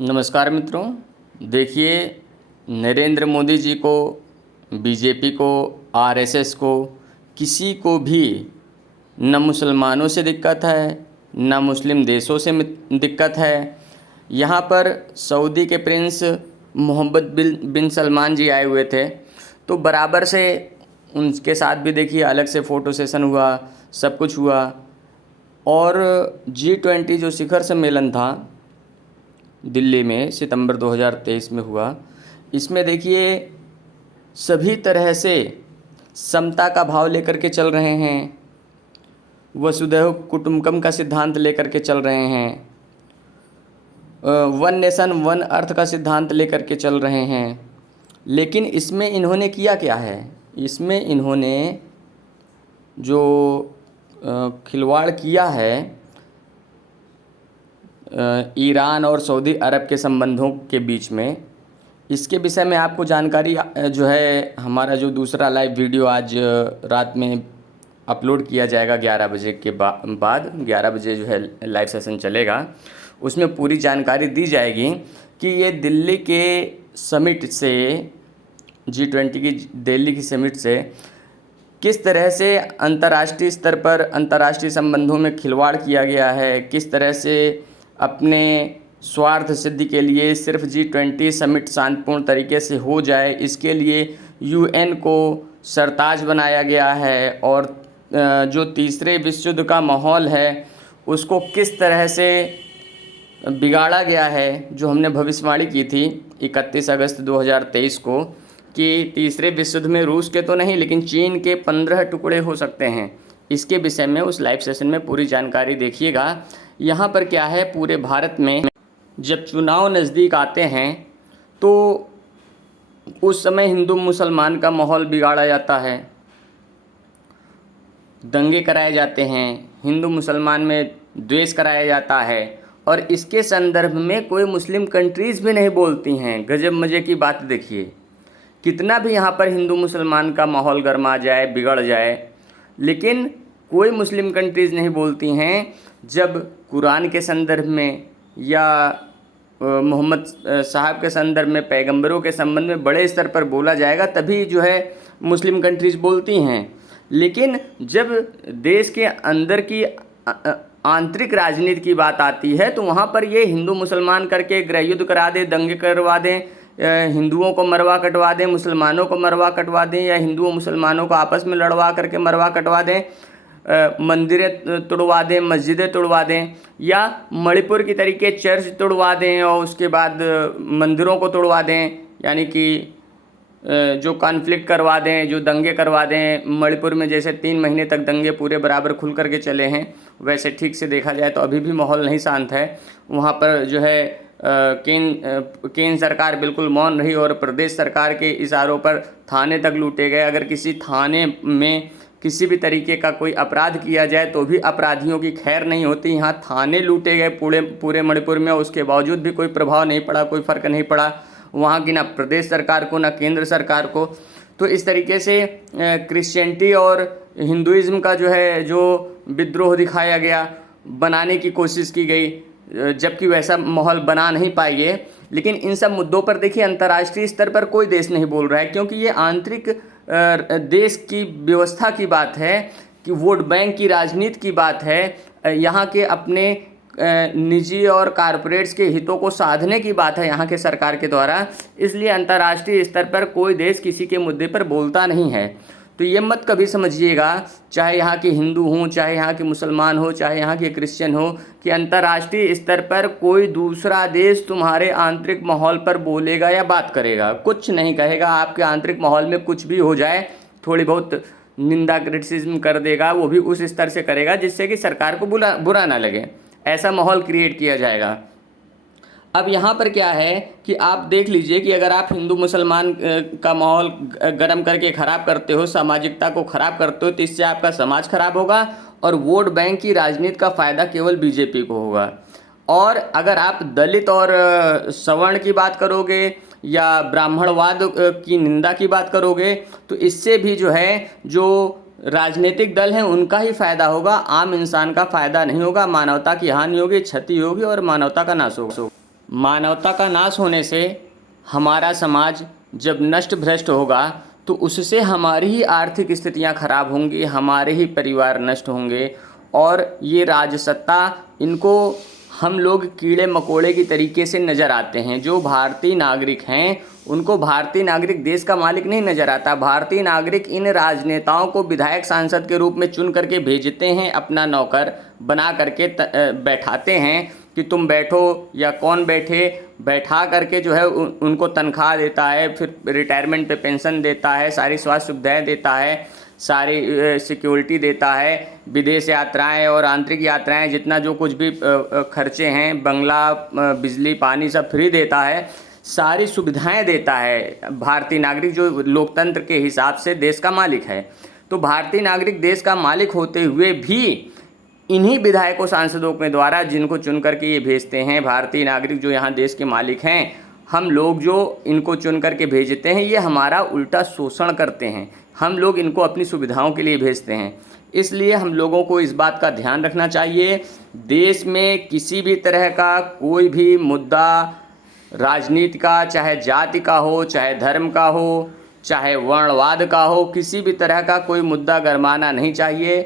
नमस्कार मित्रों। देखिए, नरेंद्र मोदी जी को, बीजेपी को, आरएसएस को, किसी को भी न मुसलमानों से दिक्कत है, न मुस्लिम देशों से दिक्कत है। यहाँ पर सऊदी के प्रिंस मोहम्मद बिन सलमान जी आए हुए थे, तो बराबर से उनके साथ भी देखिए अलग से फ़ोटो सेशन हुआ, सब कुछ हुआ। और G20 जो शिखर सम्मेलन था दिल्ली में सितंबर 2023 में हुआ, इसमें देखिए सभी तरह से समता का भाव लेकर के चल रहे हैं, वसुधैव कुटुंबकम का सिद्धांत लेकर के चल रहे हैं, वन नेशन वन अर्थ का सिद्धांत लेकर के चल रहे हैं। लेकिन इसमें इन्होंने किया क्या है? इसमें इन्होंने जो खिलवाड़ किया है ईरान और सऊदी अरब के संबंधों के बीच में, इसके विषय में आपको जानकारी जो है, हमारा जो दूसरा लाइव वीडियो आज रात में अपलोड किया जाएगा 11 बजे के बाद 11 बजे जो है लाइव सेशन चलेगा, उसमें पूरी जानकारी दी जाएगी कि ये दिल्ली के समिट से, G20 की दिल्ली की समिट से किस तरह से अंतर्राष्ट्रीय स्तर पर अंतर्राष्ट्रीय संबंधों में खिलवाड़ किया गया है, किस तरह से अपने स्वार्थ सिद्धि के लिए सिर्फ G20 समिट शांतिपूर्ण तरीके से हो जाए, इसके लिए UN को सरताज बनाया गया है। और जो तीसरे विश्व युद्ध का माहौल है उसको किस तरह से बिगाड़ा गया है, जो हमने भविष्यवाणी की थी 31 अगस्त 2023 को कि तीसरे विश्व युद्ध में रूस के तो नहीं लेकिन चीन के 15 टुकड़े हो सकते हैं। इसके विषय में उस लाइव सेशन में पूरी जानकारी देखिएगा। यहाँ पर क्या है, पूरे भारत में जब चुनाव नज़दीक आते हैं तो उस समय हिंदू मुसलमान का माहौल बिगाड़ा जाता है, दंगे कराए जाते हैं, हिंदू मुसलमान में द्वेष कराया जाता है, और इसके संदर्भ में कोई मुस्लिम कंट्रीज़ भी नहीं बोलती हैं। गजब मज़े की बात देखिए, कितना भी यहाँ पर हिंदू मुसलमान का माहौल गर्मा जाए, बिगड़ जाए, लेकिन कोई मुस्लिम कंट्रीज़ नहीं बोलती हैं। जब कुरान के संदर्भ में या मोहम्मद साहब के संदर्भ में, पैगंबरों के संबंध में बड़े स्तर पर बोला जाएगा तभी जो है मुस्लिम कंट्रीज़ बोलती हैं। लेकिन जब देश के अंदर की आंतरिक राजनीति की बात आती है तो वहाँ पर ये हिंदू मुसलमान करके गृह युद्ध करा दें, दंगे करवा दें, हिंदुओं को मरवा कटवा दें, मुसलमानों को मरवा कटवा दें, या हिंदुओं मुसलमानों को आपस में लड़वा करके मरवा कटवा दें, मंदिरें तोड़वा दें, मस्जिदें तोड़वा दें, या मणिपुर की तरीके चर्च तोड़वा दें और उसके बाद मंदिरों को तोड़वा दें, यानी कि जो कॉन्फ्लिक्ट करवा दें, जो दंगे करवा दें। मणिपुर में जैसे 3 महीने तक दंगे पूरे बराबर खुल करके चले हैं, वैसे ठीक से देखा जाए तो अभी भी माहौल नहीं शांत है। वहाँ पर जो है केंद्र सरकार बिल्कुल मौन रही और प्रदेश सरकार के इशारों पर थाने तक लूटे गए। अगर किसी थाने में किसी भी तरीके का कोई अपराध किया जाए तो भी अपराधियों की खैर नहीं होती। यहाँ थाने लूटे गए पूरे मणिपुर में, उसके बावजूद भी कोई प्रभाव नहीं पड़ा, कोई फ़र्क नहीं पड़ा वहाँ की, ना प्रदेश सरकार को ना केंद्र सरकार को। तो इस तरीके से क्रिश्चियनिटी और हिंदुइज़्म का जो है जो विद्रोह दिखाया गया, बनाने की कोशिश की गई, जबकि वैसा माहौल बना नहीं पाएंगे। लेकिन इन सब मुद्दों पर देखिए अंतर्राष्ट्रीय स्तर पर कोई देश नहीं बोल रहा है, क्योंकि ये आंतरिक देश की व्यवस्था की बात है, कि वोट बैंक की राजनीति की बात है, यहाँ के अपने निजी और कॉरपोरेट्स के हितों को साधने की बात है यहाँ के सरकार के द्वारा। इसलिए अंतर्राष्ट्रीय स्तर पर कोई देश किसी के मुद्दे पर बोलता नहीं है। तो ये मत कभी समझिएगा, चाहे यहाँ के हिंदू हों, चाहे यहाँ के मुसलमान हो, चाहे यहाँ के क्रिश्चियन हो, कि अंतर्राष्ट्रीय स्तर पर कोई दूसरा देश तुम्हारे आंतरिक माहौल पर बोलेगा या बात करेगा, कुछ नहीं कहेगा। आपके आंतरिक माहौल में कुछ भी हो जाए, थोड़ी बहुत निंदा क्रिटिसिज्म कर देगा, वो भी उस स्तर से करेगा जिससे कि सरकार को बुरा ना लगे। ऐसा माहौल क्रिएट किया जाएगा। अब यहाँ पर क्या है कि आप देख लीजिए कि अगर आप हिंदू मुसलमान का माहौल गर्म करके ख़राब करते हो, सामाजिकता को ख़राब करते हो, तो इससे आपका समाज खराब होगा और वोट बैंक की राजनीति का फ़ायदा केवल बीजेपी को होगा। और अगर आप दलित और सवर्ण की बात करोगे या ब्राह्मणवाद की निंदा की बात करोगे तो इससे भी जो है जो राजनीतिक दल हैं उनका ही फ़ायदा होगा, आम इंसान का फ़ायदा नहीं होगा। मानवता की हानि होगी, क्षति होगी और मानवता का नाश होगा। मानवता का नाश होने से हमारा समाज जब नष्ट भ्रष्ट होगा तो उससे हमारी ही आर्थिक स्थितियां खराब होंगी, हमारे ही परिवार नष्ट होंगे। और ये राजसत्ता, इनको हम लोग कीड़े मकोड़े की तरीके से नज़र आते हैं। जो भारतीय नागरिक हैं उनको भारतीय नागरिक देश का मालिक नहीं नज़र आता। भारतीय नागरिक इन राजनेताओं को विधायक सांसद के रूप में चुन करके भेजते हैं, अपना नौकर बना करके बैठाते हैं कि तुम बैठो या कौन बैठे, बैठा करके जो है उनको तनख्वाह देता है, फिर रिटायरमेंट पे पेंशन देता है, सारी स्वास्थ्य सुविधाएं देता है, सारी सिक्योरिटी देता है, विदेश यात्राएं और आंतरिक यात्राएं, जितना जो कुछ भी खर्चे हैं, बंगला, बिजली, पानी सब फ्री देता है, सारी सुविधाएं देता है भारतीय नागरिक, जो लोकतंत्र के हिसाब से देश का मालिक है। तो भारतीय नागरिक देश का मालिक होते हुए भी इन्हीं विधायकों सांसदों के द्वारा, जिनको चुन करके ये भेजते हैं, भारतीय नागरिक जो यहाँ देश के मालिक हैं, हम लोग जो इनको चुन करके भेजते हैं, ये हमारा उल्टा शोषण करते हैं। हम लोग इनको अपनी सुविधाओं के लिए भेजते हैं। इसलिए हम लोगों को इस बात का ध्यान रखना चाहिए, देश में किसी भी तरह का कोई भी मुद्दा, राजनीति का, चाहे जाति का हो, चाहे धर्म का हो, चाहे वर्णवाद का हो, किसी भी तरह का कोई मुद्दा गरमाना नहीं चाहिए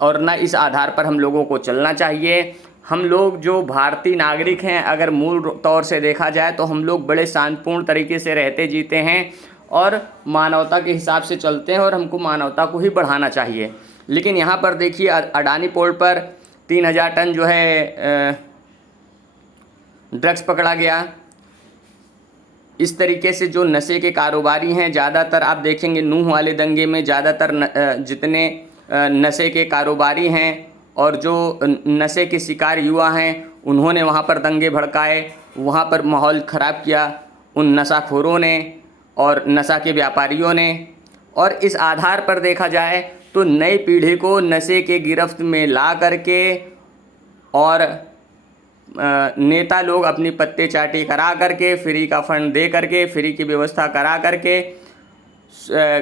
और न इस आधार पर हम लोगों को चलना चाहिए। हम लोग जो भारतीय नागरिक हैं, अगर मूल तौर से देखा जाए तो हम लोग बड़े शांतिपूर्ण तरीके से रहते जीते हैं और मानवता के हिसाब से चलते हैं और हमको मानवता को ही बढ़ाना चाहिए। लेकिन यहाँ पर देखिए, अडानी पोर्ट पर 3000 टन जो है ड्रग्स पकड़ा गया। इस तरीके से जो नशे के कारोबारी हैं, ज़्यादातर आप देखेंगे नूह वाले दंगे में ज़्यादातर जितने नशे के कारोबारी हैं और जो नशे के शिकार युवा हैं, उन्होंने वहाँ पर दंगे भड़काए, वहाँ पर माहौल ख़राब किया उन नशाखोरों ने और नशा के व्यापारियों ने। और इस आधार पर देखा जाए तो नई पीढ़ी को नशे के गिरफ्त में ला करके और नेता लोग अपनी पत्ते चाटी करा करके, फ्री का फंड दे करके, फ्री की व्यवस्था करा करके,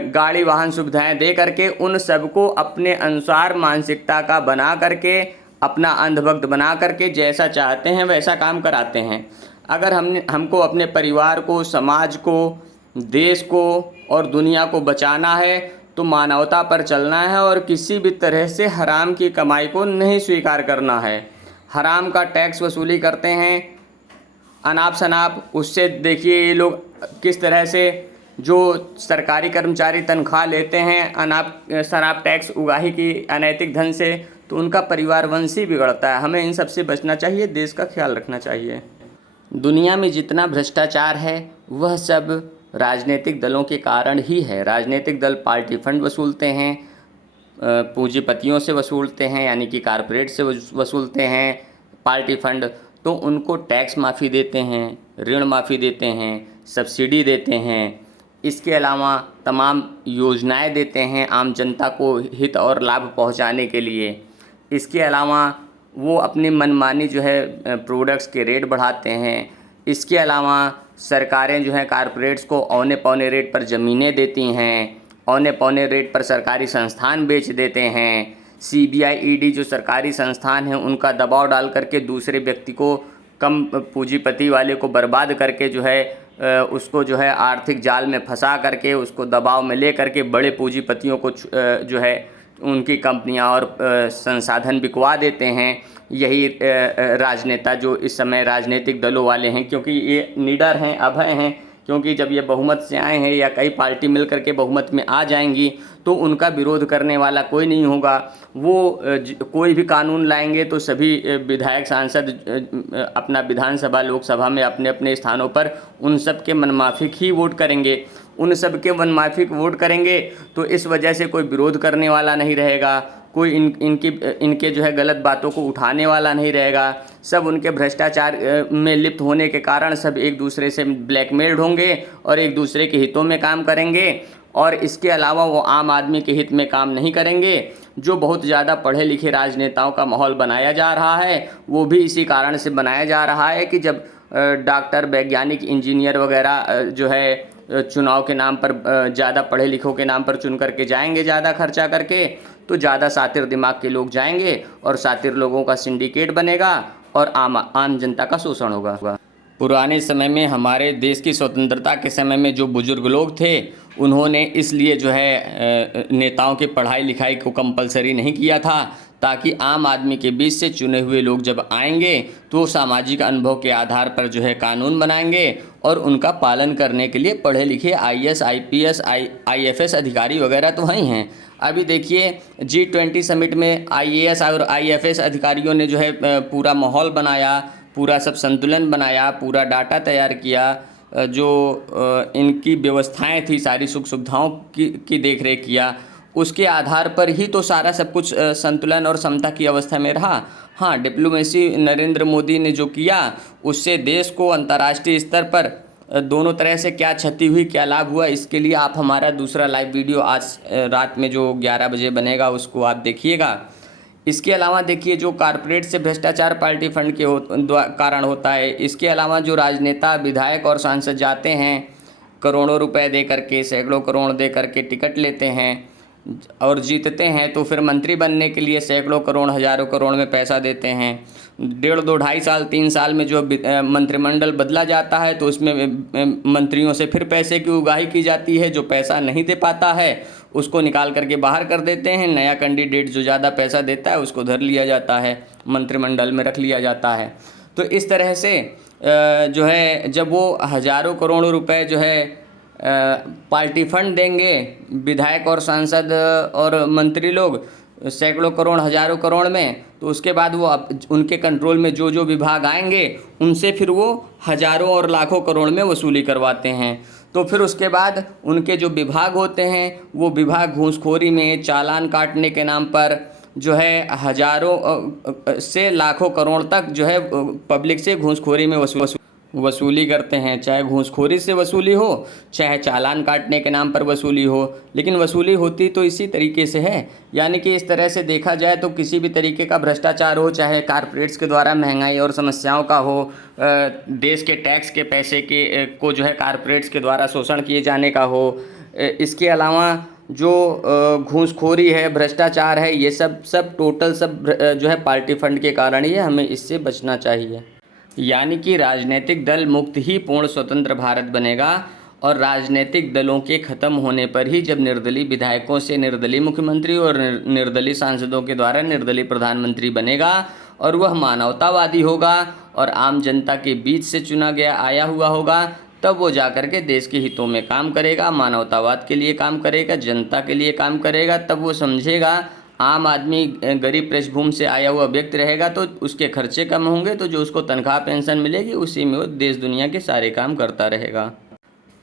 गाड़ी वाहन सुविधाएं दे करके, उन सबको अपने अनुसार मानसिकता का बना करके, अपना अंधभक्त बना करके जैसा चाहते हैं वैसा काम कराते हैं। अगर हमको अपने परिवार को, समाज को, देश को और दुनिया को बचाना है तो मानवता पर चलना है और किसी भी तरह से हराम की कमाई को नहीं स्वीकार करना है। हराम का टैक्स वसूली करते हैं अनाप शनाप, उससे देखिए ये लोग किस तरह से, जो सरकारी कर्मचारी तनख्वाह लेते हैं अनाप शनाप टैक्स उगाही की अनैतिक धन से, तो उनका परिवार वंश ही बिगड़ता है। हमें इन सब से बचना चाहिए, देश का ख्याल रखना चाहिए। दुनिया में जितना भ्रष्टाचार है वह सब राजनीतिक दलों के कारण ही है। राजनीतिक दल पार्टी फंड वसूलते हैं, पूंजीपतियों से वसूलते हैं, यानी कि कारपोरेट से वसूलते हैं पार्टी फंड, तो उनको टैक्स माफ़ी देते हैं, ऋण माफ़ी देते हैं, सब्सिडी देते हैं। इसके अलावा तमाम योजनाएं देते हैं आम जनता को हित और लाभ पहुंचाने के लिए। इसके अलावा वो अपनी मनमानी जो है प्रोडक्ट्स के रेट बढ़ाते हैं। इसके अलावा सरकारें जो हैं कारपोरेट्स को औने पौने रेट पर ज़मीनें देती हैं, औने पौने रेट पर सरकारी संस्थान बेच देते हैं। CBI ED जो सरकारी संस्थान हैं उनका दबाव डाल करके दूसरे व्यक्ति को, कम पूंजीपति वाले को बर्बाद करके जो है उसको जो है आर्थिक जाल में फंसा करके, उसको दबाव में ले करके बड़े पूंजीपतियों को जो है उनकी कंपनियां और संसाधन बिकवा देते हैं। यही राजनेता जो इस समय राजनीतिक दलों वाले हैं, क्योंकि ये निडर हैं, अभय हैं, क्योंकि जब ये बहुमत से आए हैं या कई पार्टी मिल करके बहुमत में आ जाएंगी तो उनका विरोध करने वाला कोई नहीं होगा। वो कोई भी कानून लाएंगे तो सभी विधायक सांसद अपना विधानसभा लोकसभा में अपने अपने स्थानों पर उन सब के मनमाफिक ही वोट करेंगे, उन सब के मनमाफिक वोट करेंगे। तो इस वजह से कोई विरोध करने वाला नहीं रहेगा, कोई इनके जो है गलत बातों को उठाने वाला नहीं रहेगा। सब उनके भ्रष्टाचार में लिप्त होने के कारण सब एक दूसरे से ब्लैकमेल्ड होंगे और एक दूसरे के हितों में काम करेंगे। और इसके अलावा वो आम आदमी के हित में काम नहीं करेंगे। जो बहुत ज़्यादा पढ़े लिखे राजनेताओं का माहौल बनाया जा रहा है वो भी इसी कारण से बनाया जा रहा है कि जब डॉक्टर, वैज्ञानिक, इंजीनियर वगैरह जो है चुनाव के नाम पर, ज़्यादा पढ़े लिखों के नाम पर चुन करके जाएंगे ज़्यादा खर्चा करके, तो ज़्यादा सातिर दिमाग के लोग जाएंगे और सातिर लोगों का सिंडिकेट बनेगा और आम जनता का शोषण होगा। पुराने समय में हमारे देश की स्वतंत्रता के समय में जो बुजुर्ग लोग थे, उन्होंने इसलिए जो है नेताओं की पढ़ाई लिखाई को कंपलसरी नहीं किया था, ताकि आम आदमी के बीच से चुने हुए लोग जब आएंगे तो सामाजिक अनुभव के आधार पर जो है कानून बनाएंगे और उनका पालन करने के लिए पढ़े लिखे IAS IPS IFS अधिकारी वगैरह तो हैं ही हैं। अभी देखिए G20 समिट में IAS और IFS अधिकारियों ने जो है पूरा माहौल बनाया, पूरा सब संतुलन बनाया, पूरा डाटा तैयार किया, जो इनकी व्यवस्थाएं थी सारी सुख सुविधाओं की देख रेख किया, उसके आधार पर ही तो सारा सब कुछ संतुलन और समता की अवस्था में रहा। हाँ, डिप्लोमेसी नरेंद्र मोदी ने जो किया उससे देश को अंतर्राष्ट्रीय स्तर पर दोनों तरह से क्या क्षति हुई, क्या लाभ हुआ, इसके लिए आप हमारा दूसरा लाइव वीडियो आज रात में जो 11 बजे बनेगा उसको आप देखिएगा। इसके अलावा देखिए जो कारपोरेट से भ्रष्टाचार पार्टी फंड के कारण होता है, इसके अलावा जो राजनेता विधायक और सांसद जाते हैं करोड़ों रुपए दे करके, सैकड़ों करोड़ दे करके टिकट लेते हैं और जीतते हैं, तो फिर मंत्री बनने के लिए सैकड़ों करोड़ हज़ारों करोड़ में पैसा देते हैं। 1.5 2 2.5 साल 3 साल में जो मंत्रिमंडल बदला जाता है तो उसमें मंत्रियों से फिर पैसे की उगाही की जाती है। जो पैसा नहीं दे पाता है उसको निकाल करके बाहर कर देते हैं। नया कैंडिडेट जो ज़्यादा पैसा देता है उसको धर लिया जाता है, मंत्रिमंडल में रख लिया जाता है। तो इस तरह से जो है जब वो हज़ारों करोड़ों रुपए जो है पार्टी फंड देंगे, विधायक और सांसद और मंत्री लोग सैकड़ों करोड़ हज़ारों करोड़ में, तो उसके बाद वो उनके कंट्रोल में जो जो विभाग आएंगे उनसे फिर वो हज़ारों और लाखों करोड़ में वसूली करवाते हैं। तो फिर उसके बाद उनके जो विभाग होते हैं वो विभाग घूसखोरी में, चालान काटने के नाम पर जो है हज़ारों से लाखों करोड़ तक जो है पब्लिक से घूसखोरी में वसूली करते हैं। चाहे घूसखोरी से वसूली हो, चाहे चालान काटने के नाम पर वसूली हो, लेकिन वसूली होती तो इसी तरीके से है। यानी कि इस तरह से देखा जाए तो किसी भी तरीके का भ्रष्टाचार हो, चाहे कारपोरेट्स के द्वारा महंगाई और समस्याओं का हो, देश के टैक्स के पैसे को जो है कारपोरेट्स के द्वारा शोषण किए जाने का हो, इसके अलावा जो घूसखोरी है, भ्रष्टाचार है, ये सब टोटल सब जो है पार्टी फंड के कारण ही है। हमें इससे बचना चाहिए। यानी कि राजनीतिक दल मुक्त ही पूर्ण स्वतंत्र भारत बनेगा, और राजनीतिक दलों के ख़त्म होने पर ही जब निर्दलीय विधायकों से निर्दलीय मुख्यमंत्री और निर्दलीय सांसदों के द्वारा निर्दलीय प्रधानमंत्री बनेगा और वह मानवतावादी होगा और आम जनता के बीच से चुना गया आया हुआ होगा, तब वो जाकर के देश के हितों में काम करेगा, मानवतावाद के लिए काम करेगा, जनता के लिए काम करेगा। तब वो समझेगा आम आदमी गरीब पृष्ठभूमि से आया हुआ व्यक्ति रहेगा तो उसके खर्चे कम होंगे, तो जो उसको तनख्वाह पेंशन मिलेगी उसी में वो देश दुनिया के सारे काम करता रहेगा।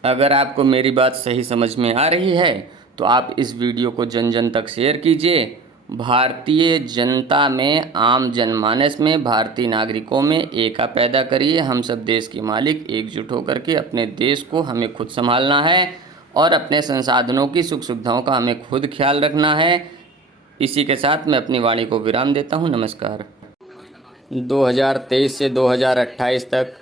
अगर आपको मेरी बात सही समझ में आ रही है तो आप इस वीडियो को जन जन तक शेयर कीजिए। भारतीय जनता में, आम जनमानस में, भारतीय नागरिकों में एका पैदा करिए। हम सब देश के मालिक एकजुट होकर के अपने देश को हमें खुद संभालना है और अपने संसाधनों की सुख सुविधाओं का हमें खुद ख्याल रखना है। इसी के साथ मैं अपनी वाणी को विराम देता हूँ। नमस्कार। 2023 से 2028 तक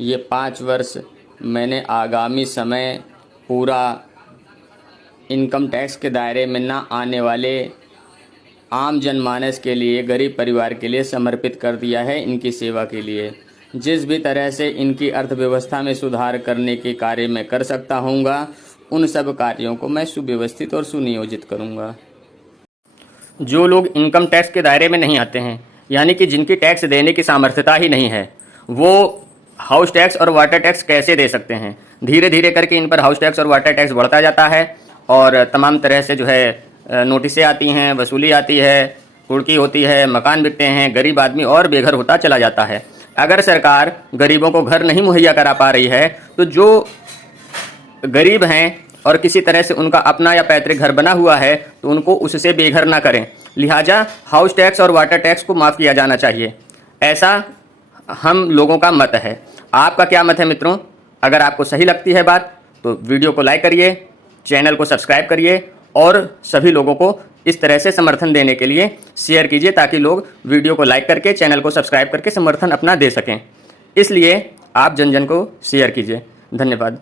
ये 5 वर्ष मैंने आगामी समय पूरा इनकम टैक्स के दायरे में ना आने वाले आम जनमानस के लिए, गरीब परिवार के लिए समर्पित कर दिया है, इनकी सेवा के लिए। जिस भी तरह से इनकी अर्थव्यवस्था में सुधार करने के कार्य मैं कर सकता हूँगा, उन सब कार्यों को मैं सुव्यवस्थित और सुनियोजित करूँगा। जो लोग इनकम टैक्स के दायरे में नहीं आते हैं, यानी कि जिनकी टैक्स देने की सामर्थ्यता ही नहीं है, वो हाउस टैक्स और वाटर टैक्स कैसे दे सकते हैं? धीरे धीरे करके इन पर हाउस टैक्स और वाटर टैक्स बढ़ता जाता है और तमाम तरह से जो है नोटिसें आती हैं, वसूली आती है, कुर्की होती है, मकान बिकते हैं, गरीब आदमी और बेघर होता चला जाता है। अगर सरकार गरीबों को घर नहीं मुहैया करा पा रही है तो जो गरीब हैं और किसी तरह से उनका अपना या पैतृक घर बना हुआ है तो उनको उससे बेघर ना करें। लिहाजा हाउस टैक्स और वाटर टैक्स को माफ़ किया जाना चाहिए, ऐसा हम लोगों का मत है। आपका क्या मत है मित्रों? अगर आपको सही लगती है बात तो वीडियो को लाइक करिए, चैनल को सब्सक्राइब करिए और सभी लोगों को इस तरह से समर्थन देने के लिए शेयर कीजिए, ताकि लोग वीडियो को लाइक करके, चैनल को सब्सक्राइब करके समर्थन अपना दे सकें। इसलिए आप जन जन को शेयर कीजिए। धन्यवाद।